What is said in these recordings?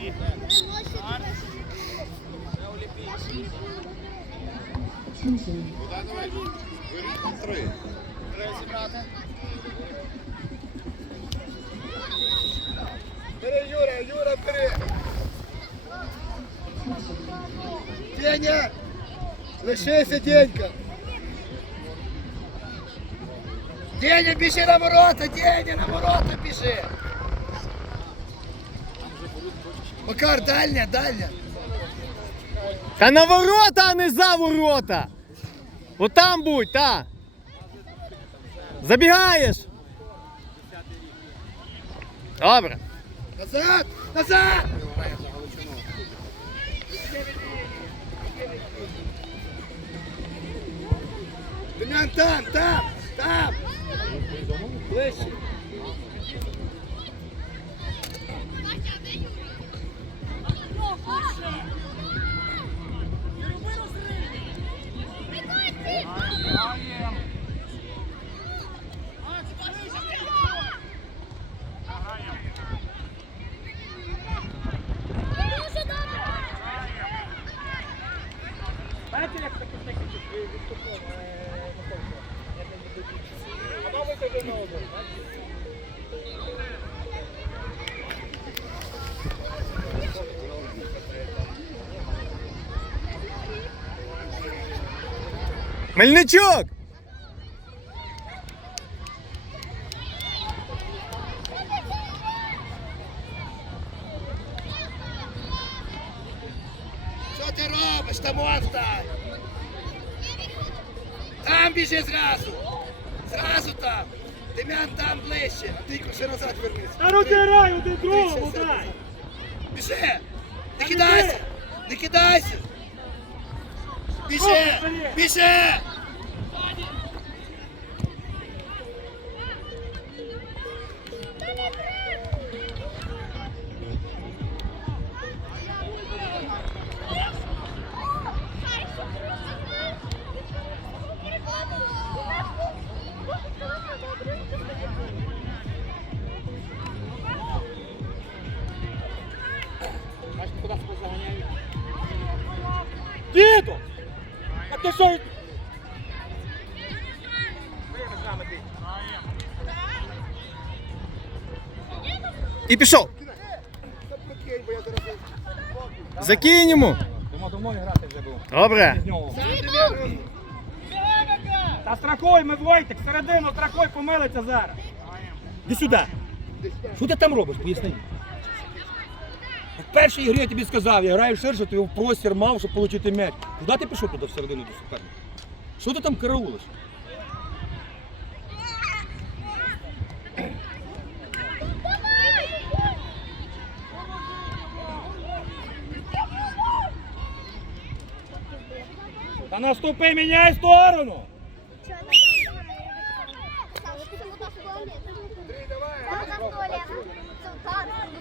Бери, Юра, Юра, бери. Деня, лишися, Денька. Деня, біжи на ворота, Деня, на ворота біжи. Макар, дальня, дальня. Та на ворота, а не за ворота. Отам будь, та. Забігаєш. Добре. Назад, назад. Дем'ян, там, там, там. Ближче. Oh, shit. Мельничук! Що ти робиш, Тамон стань? Там біжи зразу. Зразу там. Дем'ян там ближче. Андрійко, ще назад вернись. Та розіграй один другому, дай! Біжи! Не кидайся! Не кидайся! Біжи! Біжи! І пішов. Закинь. Добре. Та страхой ми Войтик, середину страхой помилиться зараз. Іди сюди. Що ти там робиш? Поясни. В першій грі я тобі сказав, я граю ширше, ти в простір мав, щоб отримати м'яч. Куди ти пішов туди всередину до суперника? Що ти там караулиш? Наступи, міняй сторону!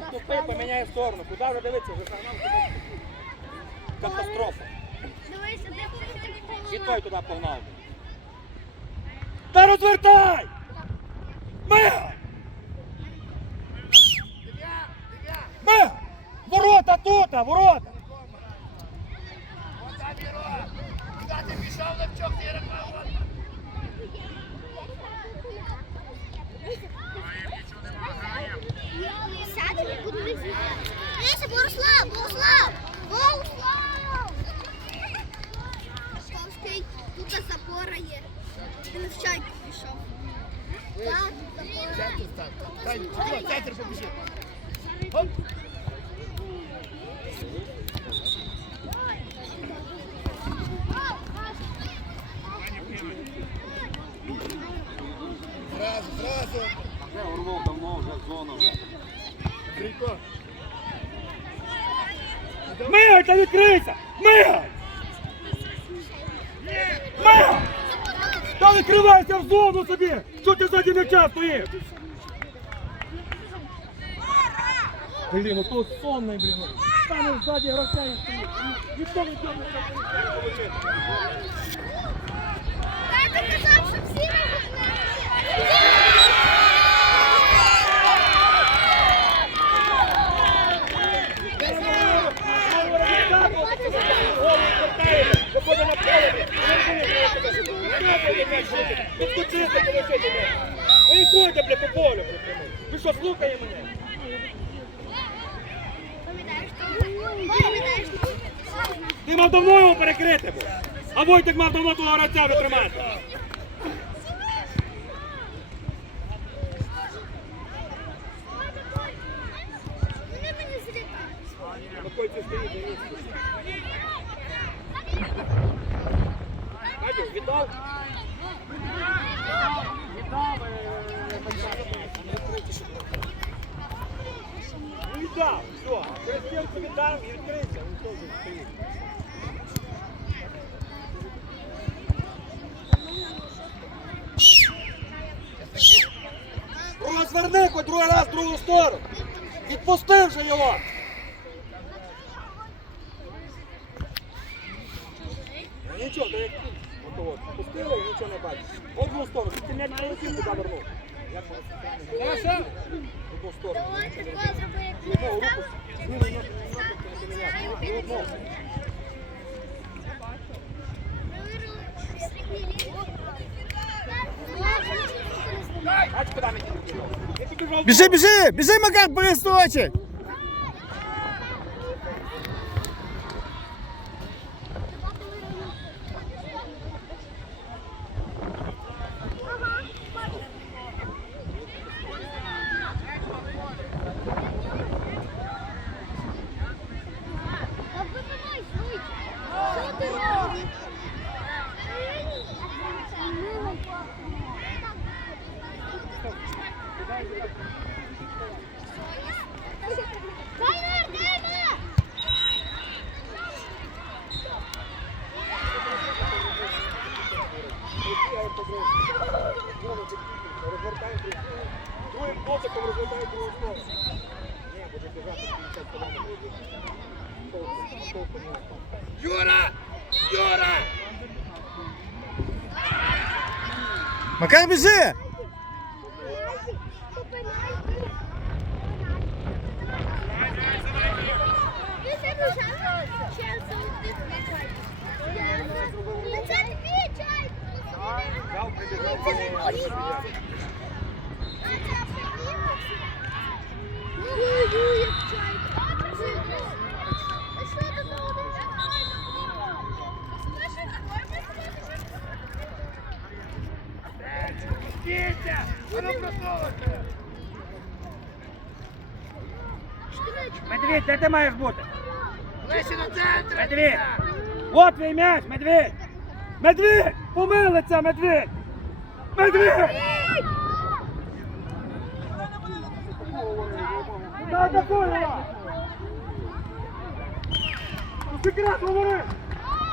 Наступи, поміняй сторону. Куди вже дивитися? Вже сигнал туди. Катастрофа. І той туди погнав. Та розвертай! Ми! Ми! Ворота тут, ворота! Пішов, Левчук, ти рахував? Дивися, Богослав, Богослав! Богослав! Шовський, тут запора є. Він в чайку пішов. Так, запора. Центр побіжи. Оп. Зразу, зразу. Орлов давно вже зона вже. Грійко. Мигай та відкрийся! Мигай! Мигай! Та відкривайся в зону собі! Що ти ззаді м'яча стоїш? Блін, ото сонний, блін. Стане ззаді гравця і стоїть. Ніхто не Підкучите, полетите мене. Виходьте, бля, по полю. Ви що, слухає мене? Ти мав давно його перекрити, бо. А Войтик мав давно того гравця витримати. Розверни хоч другий раз в другу сторону. Відпусти вже його. Ну, Нічого, то як пустили і нічого не бачиш. Одну сторону, ти м'яч полетів, туди вернув. Одну сторону. Одну руку. Біжи, біжи! Біжи, Макар, пересточи! Що ти робиш? Кайвер, Дейма! Другим дотиком розвертаю другу сторону. Ні, буде біжати 50 кілометрів. Толку, толку не остане. Юра! Юра! Макар, біжи! Кітя! Воно просовуйте! Медведь, де ти маєш бути? Ближче до центру! Медведь! От твій м'яч, медведь! Медведь! Помилиться, медведь! Медведь! Куди атакує? Скільки раз говорив?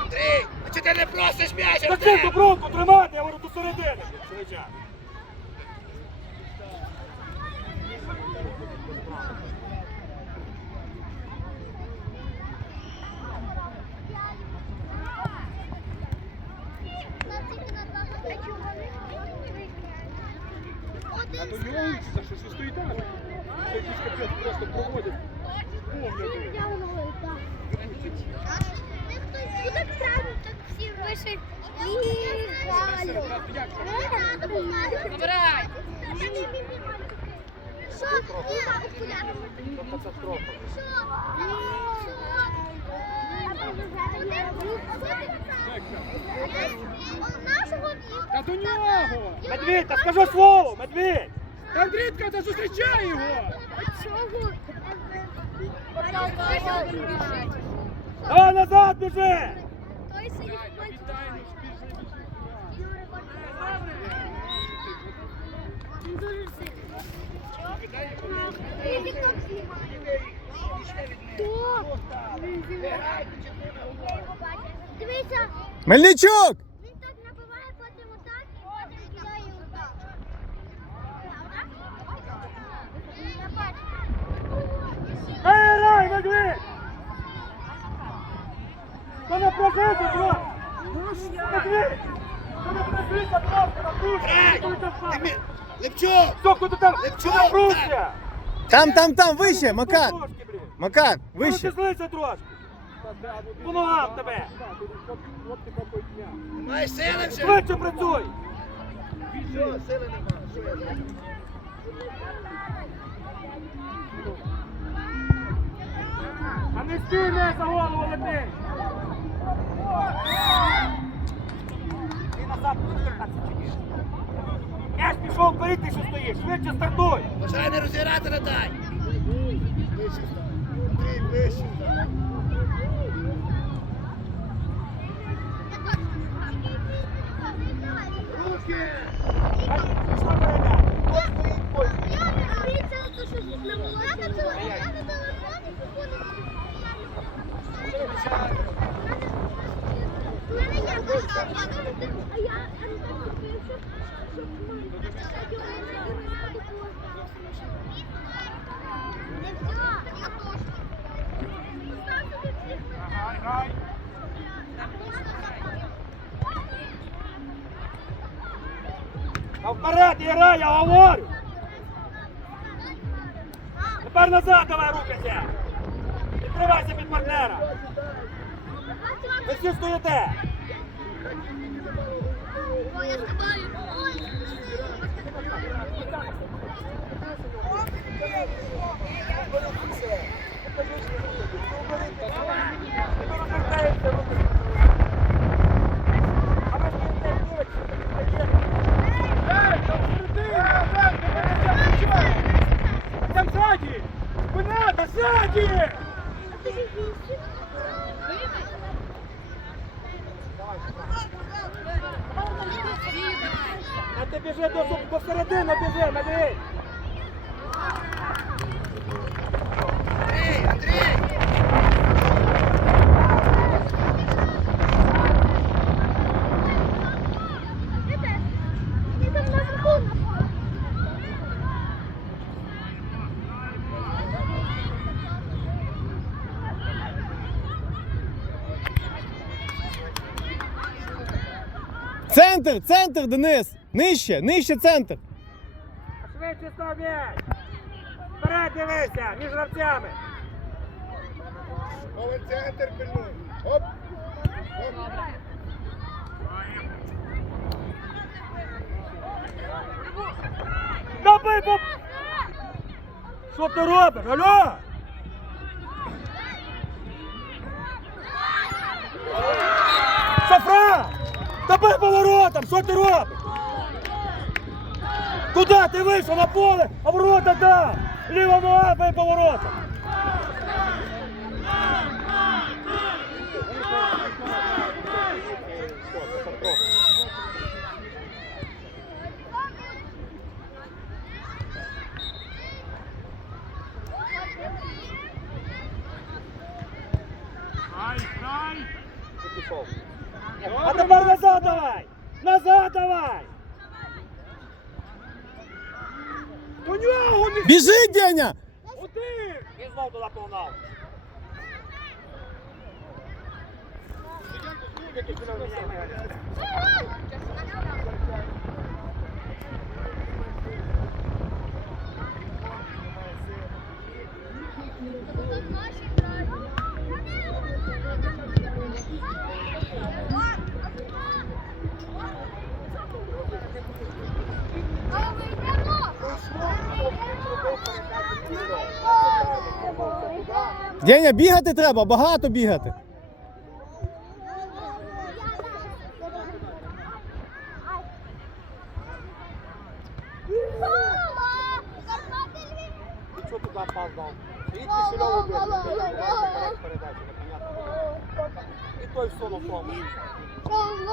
Андрій, а чи ти не просиш м'яч? Так Андрій? цю тримати, я говорю, до середини. Що ж стоїть там? Це якийсь капець просто проводять. Забирай! Що? Катастрофа. Та до нього! Медведь, та скажи слово, медведь! Андрійка, та зустрічай його! Чого? Давай назад біжи! Той сидить Він дуже сильний. Хто? Дивися, Мельничук! він так набиває, потім отак і потім кидає отак. Я бачу. Грай, медведь! Та не прожити, брат! Медведь! Та не прожити, брат! Напружся! Лепчук! Що, куди там? Напружся? Там, там, там, вище, Макар! Блін. Макар, Ну, ти злися трошки. По ногам тебе. Маєш сили вже? Швидше працюй. Що, сили нема. А не стій не за голову назад ні? М'яч пішов вперед, ти що стоїш, швидше стартуй! Бажай не розіграти, не дай. Став. Андрій, ближче став. Руки! Та вперед, грай, я говорю! Тепер назад давай рухайся! Відкривайся під партнера! Ви всі стоїте! Ой, я з тобою. Ой. Ви розвертаєтеся, руки. А ви стоїте, дивитеся, Там ззаді! Понятно, ззаді! А ти біжи до, до середини, біжи, Матвій! Андрій, Андрій! Центр, центр, Денис! Нижче, нижче центр! Швидше став м'яч! Вперед дивися, між гравцями! Новий центр пильнуй. Оп! Оп! Добий, бо... Що ти робиш? Алло? Шафран! Добий поворотом! Що ти робиш? Куди ти вийшов на поле? А ворота дав! Ліва нога бий поворотом! А тепер назад давай! Назад давай! У нього не Біжи, Деня! І знов туди погнав. Деня, бігати треба, багато бігати. І що туди пас дав? Стоїть Кисельову бити, передачу, непонятно. І той в соло тому. Міняйся когось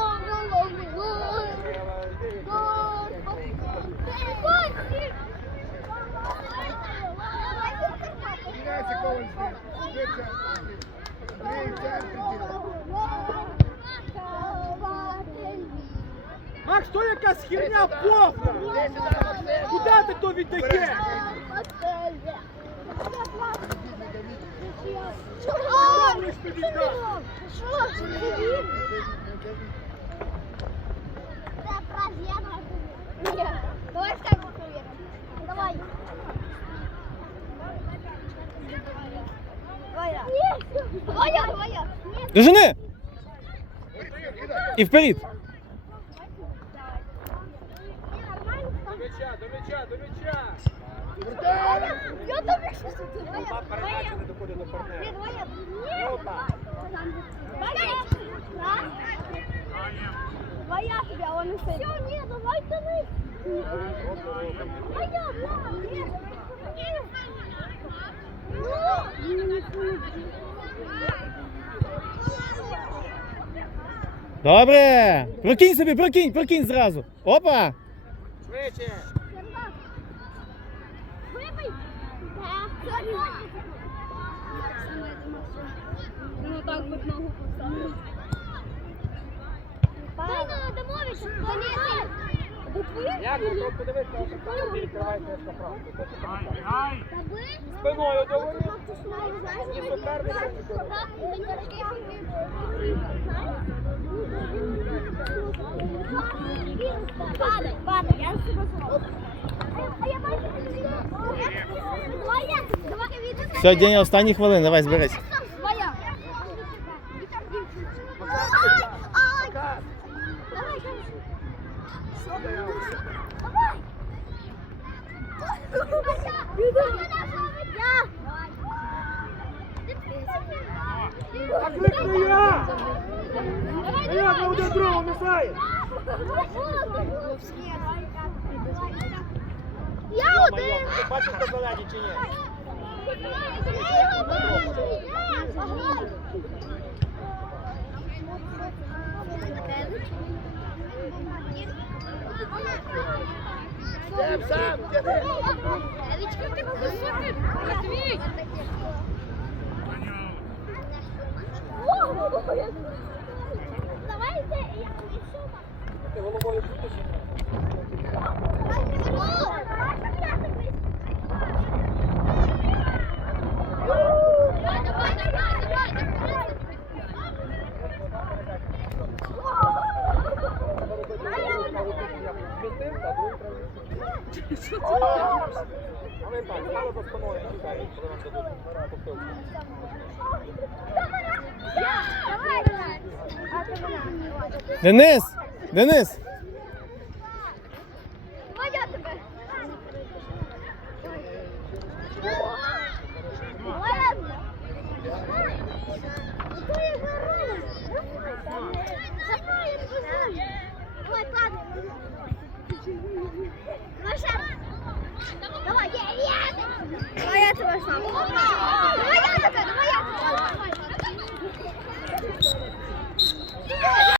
з них. Іди в центр. Андрій в центрі ділай. Макс, то якась херня повна! Куди ти то віддаєш? Давай так проверим. Давай. Твоя. Твоя, твоя. Нет. Дожени! І вперед! Нормально, что ли? Я тобі щось Одна передача не доходить до партнера. Ні, Ну, так. Твоя тебе, а он и Все, нет, давайте вы. А я, да, нет. Добре! Прокинь собі, прокинь, прокинь зразу. Опа! Швидше. Ну так ногу поставив. Ти не домовишся. Як ви подивитися, що там шафран. Спиною до воріт. І Падай, падай, я. Все, день останні хвилини, давай зберись. Своя. Ай, ай. Давай, давай. Так викрий я! А як на один другого? Я один. Ти бачиш, хто зелені чи ні? Я його бачу. Я. Сам, сам, тяни. Денис! Денис! Моя тебе! Давай, я, я! А я тебя сам.